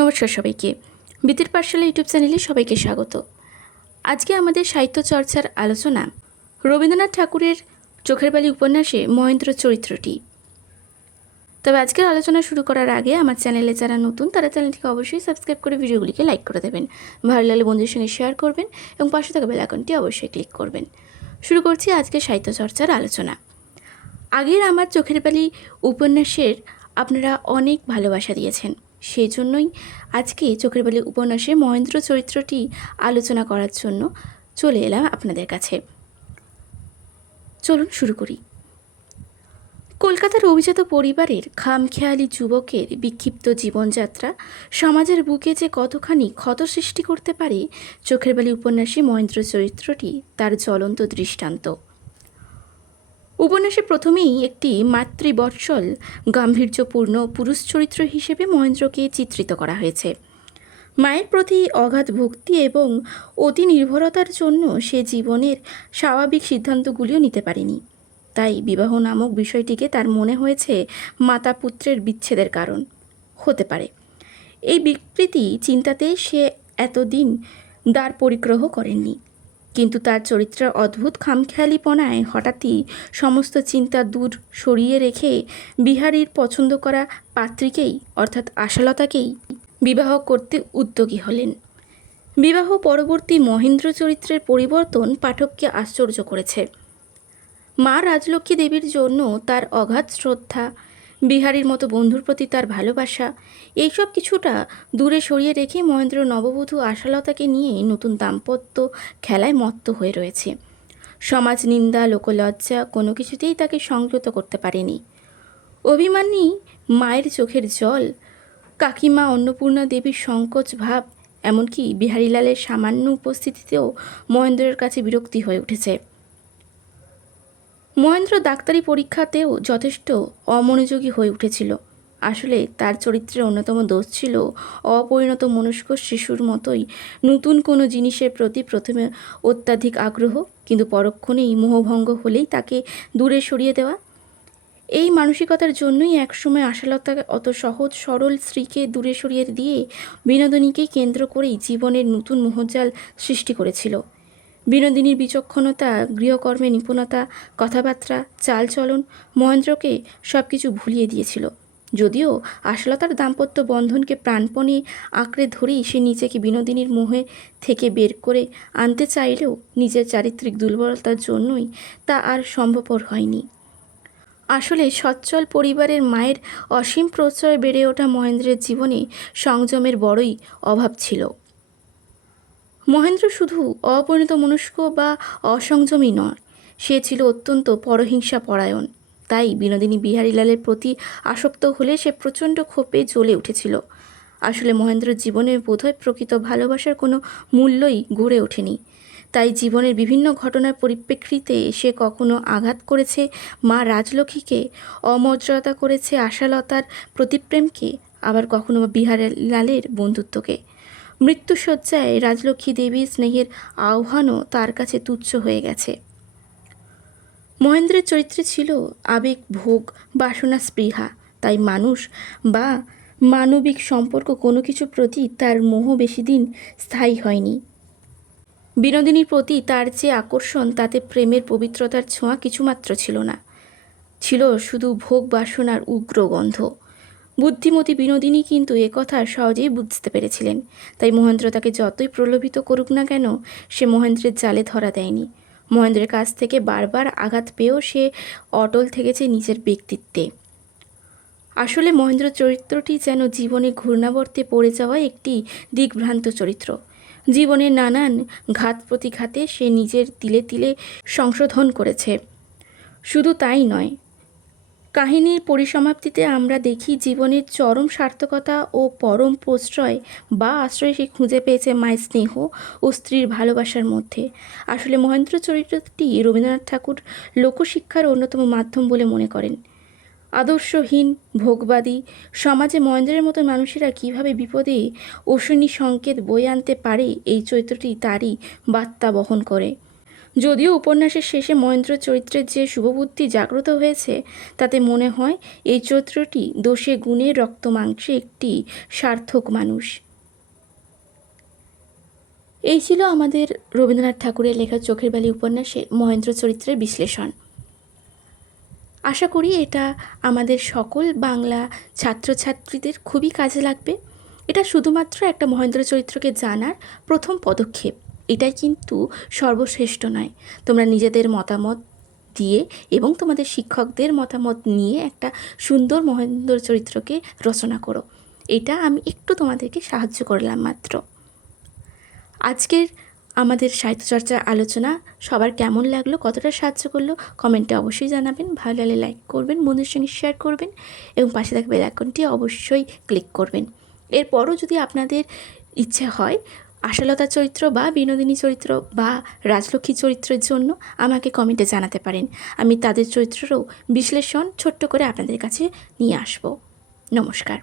নমস্কার সবাইকে। বিতির পাঠশালা ইউটিউব চ্যানেলে সবাইকে স্বাগত। আজকে আমাদের সাহিত্য চর্চার আলোচনা রবীন্দ্রনাথ ঠাকুরের চোখের বালি উপন্যাসে মহেন্দ্র চরিত্রটি। তবে আজকের আলোচনা শুরু করার আগে আমার চ্যানেলে যারা নতুন, তারা চ্যানেলটিকে অবশ্যই সাবস্ক্রাইব করে ভিডিওগুলিকে লাইক করে দেবেন। ভালো লাগলে বন্ধুদের সঙ্গে শেয়ার করবেন এবং পাশে থাকা বেল আইকনটি অবশ্যই ক্লিক করবেন। শুরু করছি আজকে সাহিত্য চর্চার আলোচনা। আগের আমার চোখের বালি উপন্যাসের আপনারা অনেক ভালোবাসা দিয়েছেন। সেই জন্যই আজকে চোখের বালি উপন্যাসে মহেন্দ্র চরিত্রটি আলোচনা করার জন্য চলে এলাম আপনাদের কাছে। চলুন শুরু করি। কলকাতার অভিজাত পরিবারের খামখেয়ালি যুবকের বিক্ষিপ্ত জীবনযাত্রা সমাজের বুকে যে কতখানি ক্ষত সৃষ্টি করতে পারে, চোখের বালি উপন্যাসে মহেন্দ্র চরিত্রটি তার জ্বলন্ত দৃষ্টান্ত। উপন্যাসে প্রথমেই একটি মাতৃবৎসল গাম্ভীর্যপূর্ণ পুরুষ চরিত্র হিসেবে মহেন্দ্রকে চিত্রিত করা হয়েছে। মায়ের প্রতি অগাধ ভক্তি এবং অতি নির্ভরতার জন্য সে জীবনের স্বাভাবিক সিদ্ধান্তগুলিও নিতে পারেনি। তাই বিবাহ নামক বিষয়টিকে তার মনে হয়েছে মাতা পুত্রের বিচ্ছেদের কারণ। হতে পারে। এই বিকৃতি চিন্তাতে সে এতদিন দ্বার পরিগ্রহ করেননি। কিন্তু তার চরিত্রের অদ্ভুত খামখেয়ালিপনায় হঠাৎই সমস্ত চিন্তা দূর সরিয়ে রেখে বিহারীর পছন্দ করা পাত্রীকেই, অর্থাৎ আশালতাকেই, বিবাহ করতে উদ্যোগী হলেন। বিবাহ পরবর্তী মহেন্দ্র চরিত্রের পরিবর্তন পাঠককে আশ্চর্য করেছে। মা রাজলক্ষ্মী দেবীর জন্য তার অগাধ শ্রদ্ধা বিহারীর মতো বন্ধুর প্রতি তার ভালোবাসা, এইসব কিছুটা দূরে সরিয়ে রেখে মহেন্দ্র নববধূ আশালতাকে নিয়ে নতুন দাম্পত্য খেলায় মত্ত হয়ে রয়েছে। সমাজ নিন্দা, লোকলজ্জা কোনো কিছুতেই তাকে সংযত করতে পারেনি। অভিমানী মায়ের চোখের জল, কাকিমা অন্নপূর্ণা দেবীর সংকোচ ভাব, এমনকি বিহারীলালের সামান্য উপস্থিতিতেও মহেন্দ্রের কাছে বিরক্তি হয়ে উঠেছে। মহেন্দ্র ডাক্তারি পরীক্ষাতেও যথেষ্ট অমনোযোগী হয়ে উঠেছিল। আসলে তার চরিত্রের অন্যতম দোষ ছিল অপরিণত মনস্ক শিশুর মতোই নতুন কোনো জিনিসের প্রতি প্রথমে অত্যাধিক আগ্রহ, কিন্তু পরক্ষণেই মোহভঙ্গ হলেই তাকে দূরে সরিয়ে দেওয়া। এই মানসিকতার জন্যই একসময় আশালতা অত সহজ, সরল স্ত্রীকে দূরে সরিয়ে দিয়ে বিনোদিনীকে কেন্দ্র করেই জীবনের নতুন মোহজাল সৃষ্টি করেছিল। বিনোদিনীর বিচক্ষণতা, গৃহকর্মে নিপুণতা, কথাবার্তা, চালচলন মহেন্দ্রকে সব কিছু ভুলিয়ে দিয়েছিল। যদিও আশালতার দাম্পত্য বন্ধনকে প্রাণপণে আঁকড়ে ধরেই সে নিজেকে বিনোদিনীর মোহে থেকে বের করে আনতে চাইলেও নিজের চারিত্রিক দুর্বলতার জন্যই তা আর সম্ভবপর হয়নি। আসলে সচ্ছল পরিবারের মায়ের অসীম প্রশ্রয় বেড়ে ওঠা মহেন্দ্রের জীবনে সংযমের বড়ই অভাব ছিল। মহেন্দ্র শুধু অপরিণত মনস্ক বা অসংযমী নয়, সে ছিল অত্যন্ত পরহিংসা পরায়ণ। তাই বিনোদিনী বিহারীলালের প্রতি আসক্ত হলে সে প্রচণ্ড ক্ষোভে জ্বলে উঠেছিল। আসলে মহেন্দ্রের জীবনে বোধহয় প্রকৃত ভালোবাসার কোনো মূল্যই গড়ে ওঠেনি। তাই জীবনের বিভিন্ন ঘটনার পরিপ্রেক্ষিতে সে কখনো আঘাত করেছে মা রাজলক্ষ্মীকে, অমর্যাদা করেছে আশালতার প্রতিপ্রেমকে, আবার কখনো বা বিহারীলালের বন্ধুত্বকে। মৃত্যুসজ্জায় রাজলক্ষ্মী দেবীর স্নেহের আহ্বানও তার কাছে তুচ্ছ হয়ে গেছে। মহেন্দ্রের চরিত্রে ছিল আবেগ, ভোগ, বাসনা, স্পৃহা। তাই মানুষ বা মানবিক সম্পর্ক কোনো কিছু প্রতি তার মোহ বেশি দিন স্থায়ী হয়নি। বিনোদিনীর প্রতি তার যে আকর্ষণ, তাতে প্রেমের পবিত্রতার ছোঁয়া কিছুমাত্র ছিল না। ছিল শুধু ভোগ, বাসনার উগ্র গন্ধ। বুদ্ধিমতী বিনোদিনী কিন্তু একথা সহজেই বুঝতে পেরেছিলেন। তাই মহেন্দ্র তাকে যতই প্রলোভিত করুক না কেন, সে মহেন্দ্রের জালে ধরা দেয়নি। মহেন্দ্রের কাছ থেকে বারবার আঘাত পেয়েও সে অটল থেকেছে নিজের ব্যক্তিত্বে। আসলে মহেন্দ্র চরিত্রটি যেন জীবনে ঘূর্ণাবর্তে পড়ে যাওয়া একটি দিগ্ভ্রান্ত চরিত্র। জীবনের নানান ঘাত প্রতিঘাতে সে নিজের তিলে তিলে সংশোধন করেছে। শুধু তাই নয় কাহিনীর পরিসমাপ্তিতে আমরা দেখি জীবনের চরম সার্থকতা ও পরম প্রশ্রয় বা আশ্রয় সে খুঁজে পেয়েছে মায়ের স্নেহ ও স্ত্রীর ভালোবাসার মধ্যে। আসলে মহেন্দ্র চরিত্রটি রবীন্দ্রনাথ ঠাকুর লোকশিক্ষার অন্যতম মাধ্যম বলে মনে করেন। আদর্শহীন, ভোগবাদী, সমাজে মহেন্দ্রের মতো মানুষেরা কীভাবে বিপদে অশ্বিনী সংকেত বয়ে আনতে পারে এই চরিত্রটি তারই বার্তা বহন করে। যদিও উপন্যাসের শেষে মহেন্দ্র চরিত্রের যে শুভবুদ্ধি জাগ্রত হয়েছে, তাতে মনে হয় এই চরিত্রটি দোষে গুণে রক্ত মাংসে একটি সার্থক মানুষ। এই ছিল আমাদের রবীন্দ্রনাথ ঠাকুরের লেখা চোখের বালি উপন্যাসে মহেন্দ্র চরিত্রের বিশ্লেষণ। আশা করি এটা আমাদের সকল বাংলা ছাত্রছাত্রীদের খুবই কাজে লাগবে। এটা শুধুমাত্র একটা মহেন্দ্র চরিত্রকে জানার প্রথম পদক্ষেপ। এটাই কিন্তু সর্বশ্রেষ্ঠ নয়। তোমরা নিজেদের মতামত দিয়ে এবং তোমাদের শিক্ষকদের মতামত নিয়ে একটা সুন্দর মহেন্দ্র চরিত্রকে রচনা করো। এটা আমি একটু তোমাদেরকে সাহায্য করলাম মাত্র। আজকের আমাদের সাহিত্যচর্চার আলোচনা সবার কেমন লাগল, কতটা সাহায্য করল, কমেন্টে অবশ্যই জানাবেন। ভালো লাগলে লাইক করবেন, বন্ধুদের সঙ্গে শেয়ার করবেন এবং পাশে থাকা বেল আইকনটি অবশ্যই ক্লিক করবেন। এরপরও যদি আপনাদের ইচ্ছে হয় আশালতা চরিত্র বা বিনোদিনী চরিত্র বা রাজলক্ষ্মী চরিত্রের জন্য আমাকে কমেন্টে জানাতে পারেন। আমি তাদের চরিত্রেরও বিশ্লেষণ ছোট্ট করে আপনাদের কাছে নিয়ে আসব। নমস্কার।